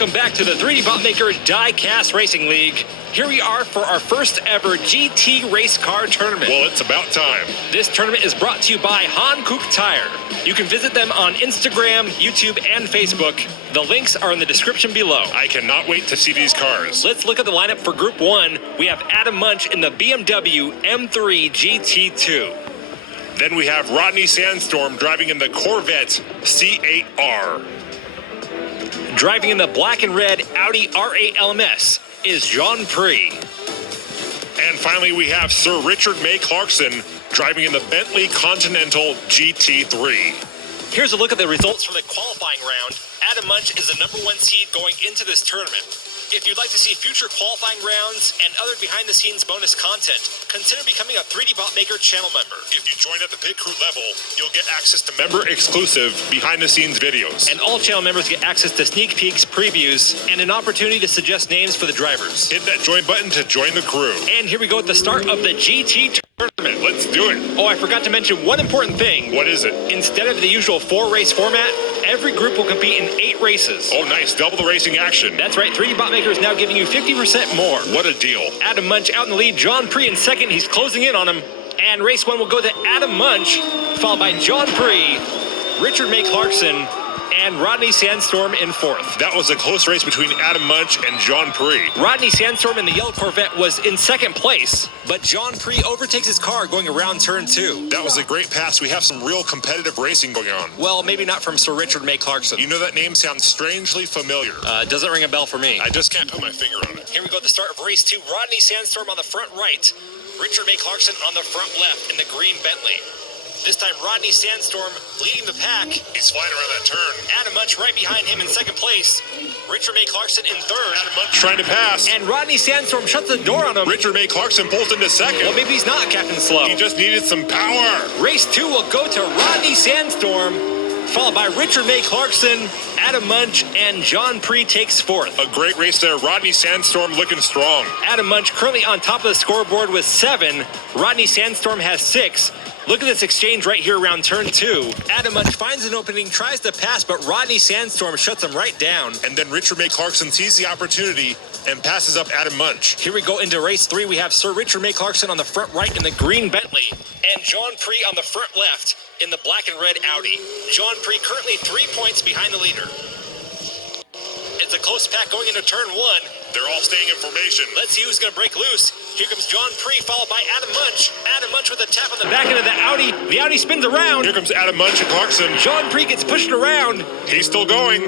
Welcome back to the 3D Bot Maker Diecast Racing League. Here we are for our first ever GT race car tournament. Well, it's about time. This tournament is brought to you by Hankook Tire. You can visit them on Instagram, YouTube, and Facebook. The links are in the description below. I cannot wait to see these cars. Let's look at the lineup for Group 1. We have Adam Munch in the BMW M3 GT2. Then we have Rodney Sandstorm driving in the Corvette C8R. Driving in the black and red Audi R8 LMS is Jean Prix. And finally, we have Sir Richard May Clarkson driving in the Bentley Continental GT3. Here's a look at the results from the qualifying round. Adam Munch is the #1 seed going into this tournament. If you'd like to see future qualifying rounds and other behind-the-scenes bonus content, consider becoming a 3D Bot Maker channel member. If you join at the pit crew level, you'll get access to member-exclusive behind-the-scenes videos. And all channel members get access to sneak peeks, previews, and an opportunity to suggest names for the drivers. Hit that join button to join the crew. And here we go at the start of the GT tournament. Let's do it. Oh, I forgot to mention one important thing. What is it? Instead of the usual 4-race format, every group will compete in 8 races. Oh, nice. Double the racing action. That's right. 3D Bot Maker is now giving you 50% more. What a deal. Adam Munch out in the lead. Jean Prix in second. He's closing in on him. And race 1 will go to Adam Munch, followed by Jean Prix, Richard May Clarkson, and Rodney Sandstorm in 4th. That was a close race between Adam Munch and Jean Prix. Rodney Sandstorm in the yellow Corvette was in 2nd place, but Jean Prix overtakes his car going around turn 2. That was a great pass. We have some real competitive racing going on. Well, maybe not from Sir Richard May Clarkson. You know, that name sounds strangely familiar. Doesn't ring a bell for me. I just can't put my finger on it. Here we go at the start of race 2. Rodney Sandstorm on the front right, Richard May Clarkson on the front left in the green Bentley. This time, Rodney Sandstorm leading the pack. He's flying around that turn. Adam Munch right behind him in 2nd place. Richard May Clarkson in 3rd. Adam Munch trying to pass. And Rodney Sandstorm shuts the door on him. Richard May Clarkson pulls into 2nd. Well, maybe he's not Captain Slow. He just needed some power. Race 2 will go to Rodney Sandstorm, followed by Richard May Clarkson, Adam Munch, and Jean Prix takes 4th. A great race there. Rodney Sandstorm looking strong. Adam Munch currently on top of the scoreboard with 7. Rodney Sandstorm has 6. Look at this exchange right here around turn 2. Adam Munch finds an opening, tries to pass, but Rodney Sandstorm shuts him right down. And then Richard May Clarkson sees the opportunity and passes up Adam Munch. Here we go into race 3. We have Sir Richard May Clarkson on the front right in the green Bentley, and Jean Prix on the front left in the black and red Audi. Jean Prix currently 3 points behind the leader. It's a close pack going into turn 1. They're all staying in formation. Let's see who's going to break loose. Here comes Jean Prix, followed by Adam Munch. Adam Munch with a tap on the back end of the Audi. The Audi spins around. Here comes Adam Munch and Clarkson. Jean Prix gets pushed around. He's still going.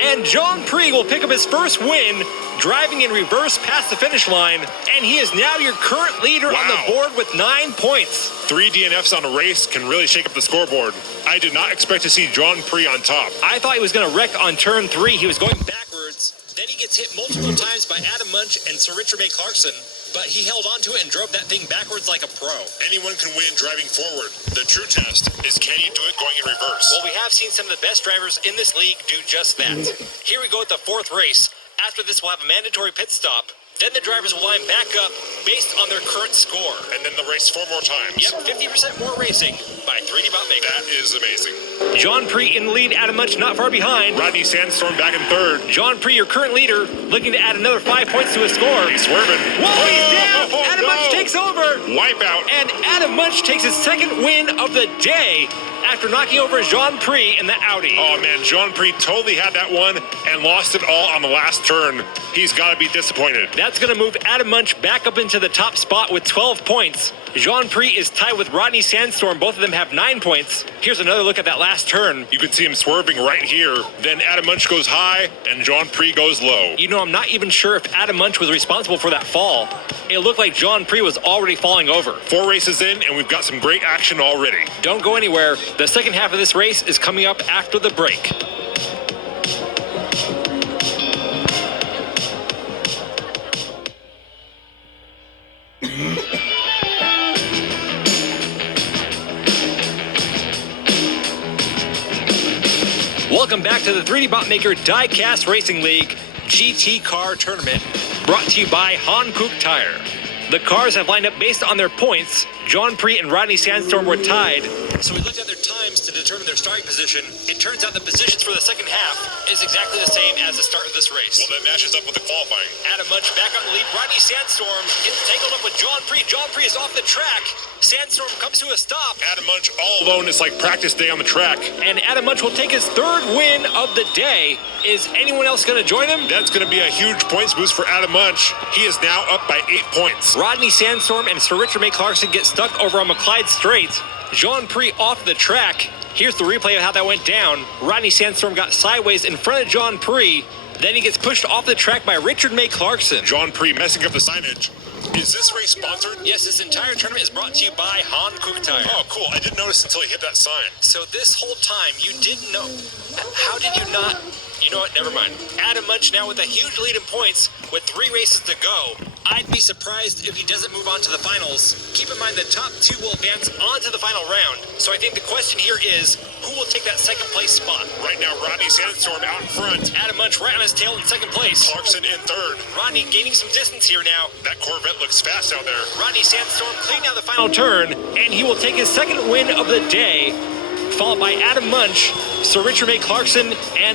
And Jean Prix will pick up his first win, driving in reverse past the finish line. And he is now your current leader on the board with 9 points. 3 DNFs on a race can really shake up the scoreboard. I did not expect to see Jean Prix on top. I thought he was going to wreck on turn 3. He was going backwards. Then he gets hit multiple times by Adam Munch and Sir Richard May Clarkson, but he held onto it and drove that thing backwards like a pro. Anyone can win driving forward. The true test is, can you do it going in reverse? Well, we have seen some of the best drivers in this league do just that. Here we go at the 4th race. After this, we'll have a mandatory pit stop. Then the drivers will line back up based on their current score. And then they'll race 4 more times. Yep, 50% more racing by 3D Bot Maker. That is amazing. Jean Prix in the lead, Adam Munch not far behind. Rodney Sandstorm back in 3rd. Jean Prix, your current leader, looking to add another 5 points to his score. He's swerving. Whoa, he's down! Adam Munch takes over! Wipeout. And Adam Munch takes his 2nd win of the day after knocking over Jean Prix in the Audi. Oh man, Jean Prix totally had that one and lost it all on the last turn. He's got to be disappointed. That's going to move Adam Munch back up into the top spot with 12 points. Jean Prix is tied with Rodney Sandstorm. Both of them have 9 points. Here's another look at that last turn. You can see him swerving right here. Then Adam Munch goes high and Jean Prix goes low. You know, I'm not even sure if Adam Munch was responsible for that fall. It looked like Jean Prix was already falling over. 4 races in and we've got some great action already. Don't go anywhere. The second half of this race is coming up after the break. Welcome back to the 3D Bot Maker Diecast Racing League GT Car Tournament, brought to you by Hankook Tire. The cars have lined up based on their points. Jean Prix and Rodney Sandstorm were tied, so we looked at their time times to determine their starting position, it turns out the positions for the second half is exactly the same as the start of this race. Well, that matches up with the qualifying. Adam Munch back on the lead. Rodney Sandstorm gets tangled up with John Pree. John Pree is off the track. Sandstorm comes to a stop. Adam Munch all alone. It's like practice day on the track. And Adam Munch will take his third win of the day. Is anyone else going to join him? That's going to be a huge points boost for Adam Munch. He is now up by 8 points. Rodney Sandstorm and Sir Richard May Clarkson get stuck over on McLeod Straight. Jean Pree off the track. Here's the replay of how that went down. Rodney Sandstorm got sideways in front of Jean Pree. Then he gets pushed off the track by Richard May Clarkson. Jean Pree messing up the signage. Is this race sponsored? Yes, this entire tournament is brought to you by Han Kook Tire. Oh, cool. I didn't notice until he hit that sign. So this whole time, you didn't know. How did you not? You know what? Never mind. Adam Munch now with a huge lead in points with 3 races to go. I'd be surprised if he doesn't move on to the finals. Keep in mind the top 2 will advance on to the final round. So I think the question here is, who will take that second place spot? Right now, Rodney Sandstorm out in front. Adam Munch right on his tail in second place. Clarkson in third. Rodney gaining some distance here now. That Corvette looks fast out there. Rodney Sandstorm cleaning out the final turn, and he will take his second win of the day, followed by Adam Munch, Sir Richard May Clarkson, and